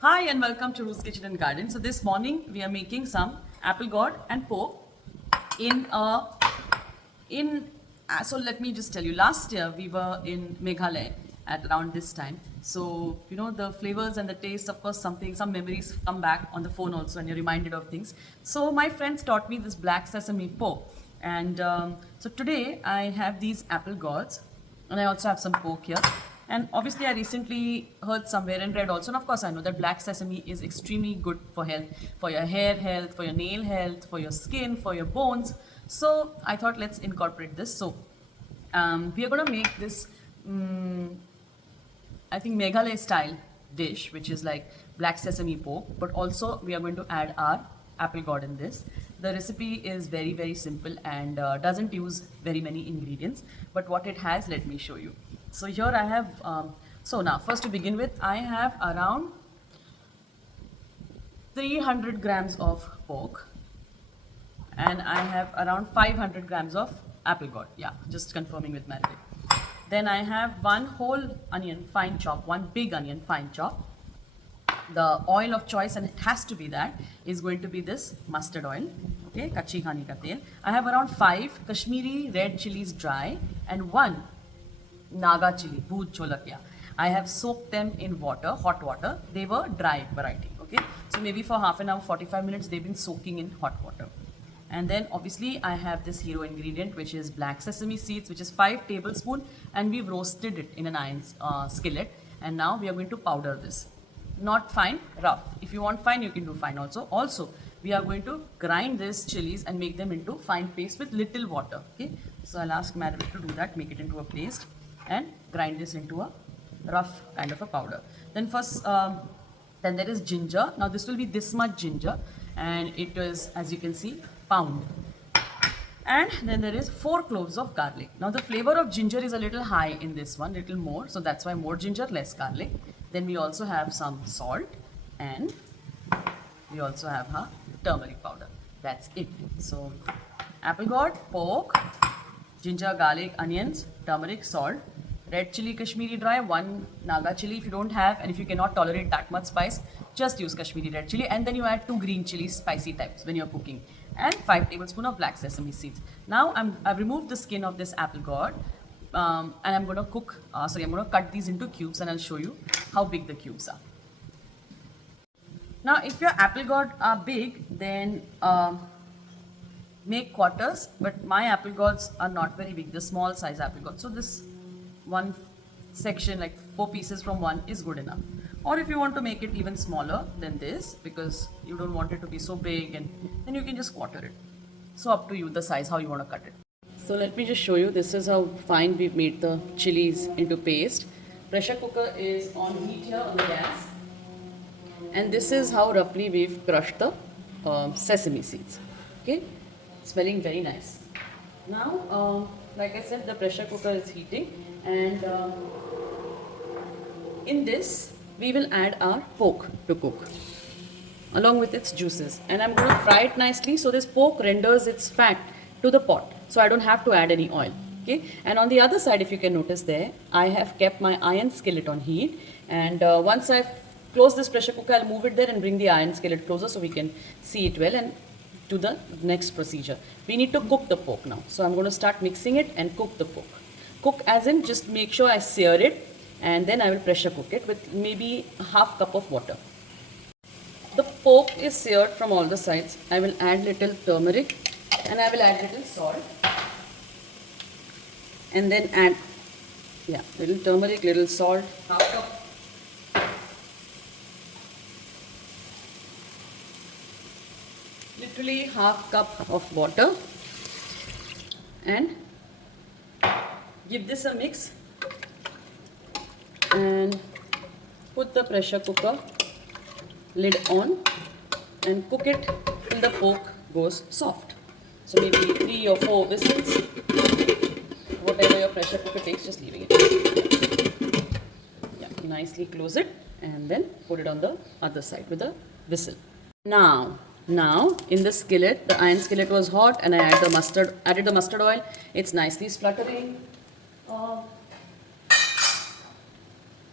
Hi and welcome to Ruth's Kitchen and Garden. So this morning we are making some apple gourd and pork in a in so let me just tell you, last year we were in Meghalaya at around this time. So the flavors and the taste, of course, some memories come back on the phone also, and you're reminded of things. So my friends taught me this black sesame pork, and so today I have these apple gourds, and I also have some pork here. And obviously, I recently heard somewhere and read also, and of course, I know that black sesame is extremely good for health, for your hair health, for your nail health, for your skin, for your bones. So I thought let's incorporate this. So we are going to make this, I think, Meghalaya style dish, which is like black sesame pork, but also we are going to add our apple gourd in this. The recipe is very, very simple and doesn't use very many ingredients, but what it has, let me show you. So here I have, so now first to begin with, I have around 300 grams of pork, and I have around 500 grams of apple gourd. Yeah, just confirming with Meredith. Then I have one whole onion, fine chop, one big onion, fine chop. The oil of choice, and it has to be that, is going to be this mustard oil. Okay, kachi khani ka tel. I have around 5 Kashmiri red chilies dry and one Naga chili, bhoot cholakya. I have soaked them in water, hot water. They were dry variety. Okay, so maybe for half an hour, 45 minutes, they've been soaking in hot water. And then obviously I have this hero ingredient, which is black sesame seeds, which is 5 tablespoons, and we've roasted it in an iron skillet. And now we are going to powder this. Not fine, rough. If you want fine, you can do fine also. Also, we are going to grind these chilies and make them into fine paste with little water. Okay, so I'll ask Maribel to do that, make it into a paste and grind this into a rough kind of a powder. Then first, then there is ginger. Now this will be this much ginger, and it is, as you can see, pound. And then there is 4 cloves of garlic. Now the flavor of ginger is a little high in this one, little more. So that's why more ginger, less garlic. Then we also have some salt, and we also have her turmeric powder. That's it. So apple gourd, pork, ginger, garlic, onions, turmeric, salt, red chili Kashmiri dry, one Naga chili if you don't have, and if you cannot tolerate that much spice, just use Kashmiri red chili, and then you add 2 green chilies, spicy types, when you're cooking, and 5 tablespoons of black sesame seeds. Now I've removed the skin of this apple gourd, and I'm going to I'm going to cut these into cubes, and I'll show you how big the cubes are. Now, if your apple gourd are big, then make quarters, but my apple gourds are not very big, the small size apple gourd. So this one section, like 4 pieces from one, is good enough. Or if you want to make it even smaller than this, because you don't want it to be so big, and then you can just quarter it. So up to you, the size, how you want to cut it. So let me just show you, this is how fine we've made the chilies into paste. Pressure cooker is on heat here on the gas. And this is how roughly we've crushed the sesame seeds. Okay, smelling very nice. Now, like I said, the pressure cooker is heating, and in this we will add our pork to cook along with its juices, and I'm going to fry it nicely so this pork renders its fat to the pot, so I don't have to add any oil. Okay, and on the other side, if you can notice there, I have kept my iron skillet on heat, and once I've closed this pressure cooker, I'll move it there and bring the iron skillet closer so we can see it well, and to the next procedure. We need to cook the pork now, so I'm going to start mixing it and cook the pork. Cook as in just make sure I sear it, and then I will pressure cook it with maybe half cup of water. The pork is seared from all the sides. I will add little turmeric, and I will add little salt, and then add, yeah, little turmeric, little salt, half cup, literally half cup of water, and give this a mix, and put the pressure cooker lid on and cook it till the pork goes soft. So maybe 3 or 4 whistles, whatever your pressure cooker takes, just leaving it. Yeah, nicely close it and then put it on the other side with a whistle. Now in the skillet, the iron skillet was hot, and I added the mustard oil. It's nicely spluttering.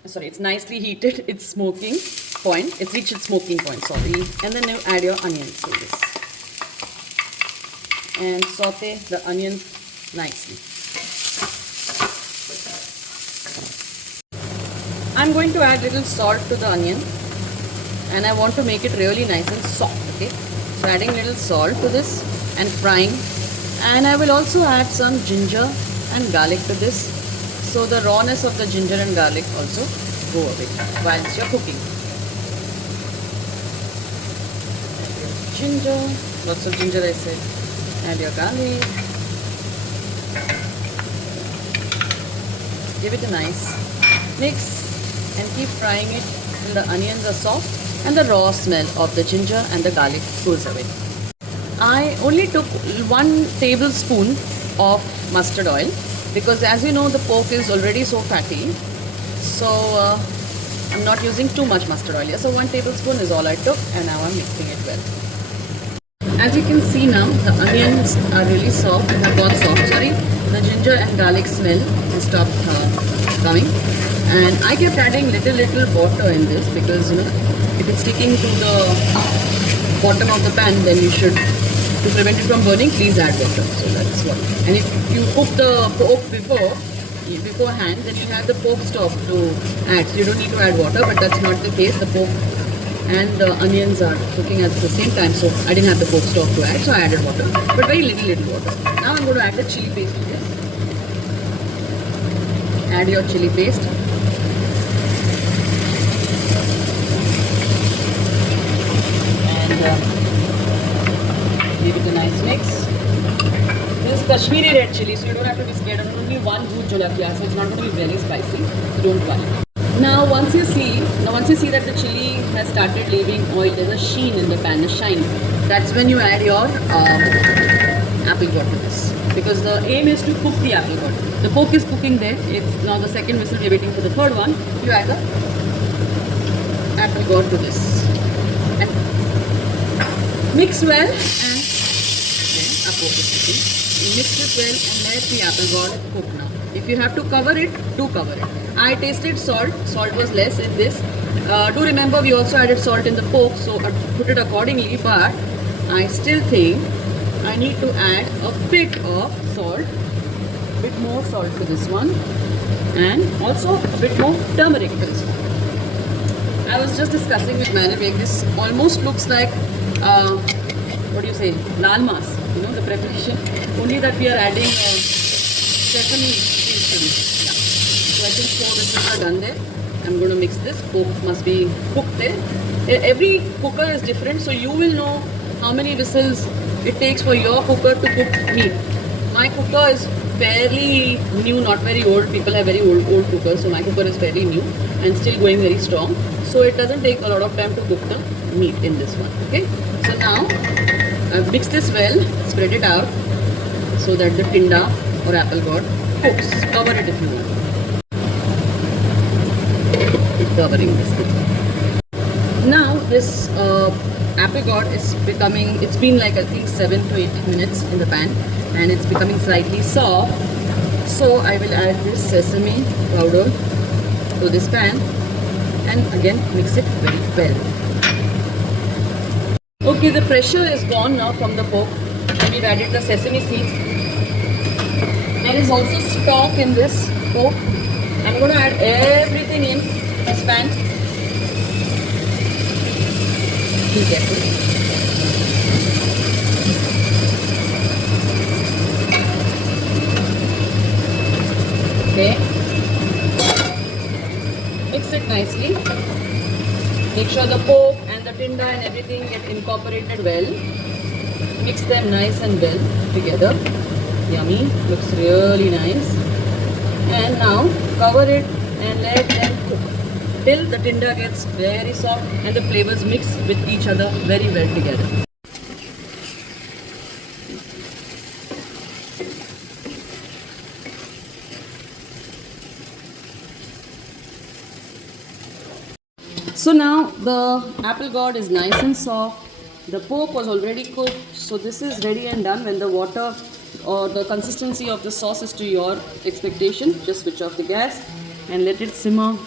Sorry, it's nicely heated. It's smoking. point. It's reached its smoking point, sorry. And then you add your onions to this. And saute the onion nicely. I'm going to add little salt to the onion. And I want to make it really nice and soft, okay? So adding little salt to this and frying. And I will also add some ginger and garlic to this. So the rawness of the ginger and garlic also go away whilst you're cooking. Ginger, lots of ginger I said. Add your garlic. Give it a nice mix and keep frying it till the onions are soft and the raw smell of the ginger and the garlic goes away. I only took 1 tablespoon of mustard oil because as you know the pork is already so fatty, so I'm not using too much mustard oil here. So 1 tablespoon is all I took, and now I'm mixing it well. As you can see now, the onions are really soft, have got soft, sorry. The ginger and garlic smell has stopped coming, and I kept adding little water in this because if it's sticking to the bottom of the pan, then you should, to prevent it from burning, please add water. So that's what. And if you cook the pork beforehand, then you have the pork stock to add. So you don't need to add water, but that's not the case. The pork and the onions are cooking at the same time, so I didn't have the pork stock to add, so I added water, but very little water. Now I'm going to add the chili paste to this. Add your chili paste. Give it a nice mix. This is Kashmiri red chili, so you don't have to be scared. I'm only 1 root jolakia, so it's not going to be very spicy. So don't worry. Now once you see that the chili has started leaving oil, there's a sheen in the pan, a shine. That's when you add your apple gott to this. Because the aim is to cook the apple gott. The pork is cooking there. It's now the second whistle. We're waiting for the third one. You add the apple gott to this. And mix well, and then our pork is cooking. You mix it well and let the apple gott cook now. If you have to cover it, do cover it. I tasted salt. Salt was less in this. Do remember we also added salt in the pork, so put it accordingly. But I still think I need to add a bit of salt, bit more salt to this one, and also a bit more turmeric to this one. I was just discussing with Manavik. This almost looks like what do you say, lal mas, the preparation, only that we are adding sesame seeds to this. Yeah. So I think 4 whistles are done there. I'm going to mix this. Pork must be cooked there. Every cooker is different, so you will know how many whistles it takes for your cooker to cook meat. My cooker is fairly new, not very old. People have very old cookers, so my cooker is fairly new and still going very strong. So it doesn't take a lot of time to cook the meat in this one. Okay. So now I've mixed this well, spread it out so that the tinda or apple gott cooks. Cover it if you want. Covering this thing. Now this apple gott is becoming, it's been like I think 7 to 8 minutes in the pan, and it's becoming slightly soft. So I will add this sesame powder to this pan and again mix it very well. Okay, the pressure is gone now from the pork. We've added the sesame seeds. There is also stock in this pork. I'm going to add everything in this pan. Be careful. Okay. Mix it nicely. Make sure the pork and the tinda and everything get incorporated well. Mix them nice and well together. Yummy. Looks really nice. And now cover it and let them cook till the tinda gets very soft and the flavors mix with each other very well together. So now the apple gott is nice and soft. The pork was already cooked, so this is ready and done. When the water or the consistency of the sauce is to your expectation, just switch off the gas and let it simmer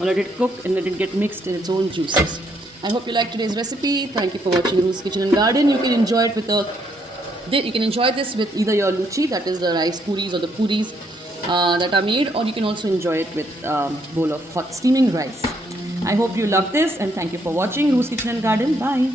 Or let it cook and let it get mixed in its own juices. I hope you liked today's recipe. Thank you for watching Ru's Kitchen and Garden. You can enjoy it with you can enjoy this with either your luchi, that is the rice puris or the puris that are made, or you can also enjoy it with bowl of hot steaming rice. I hope you love this and thank you for watching Ru's Kitchen and Garden. Bye.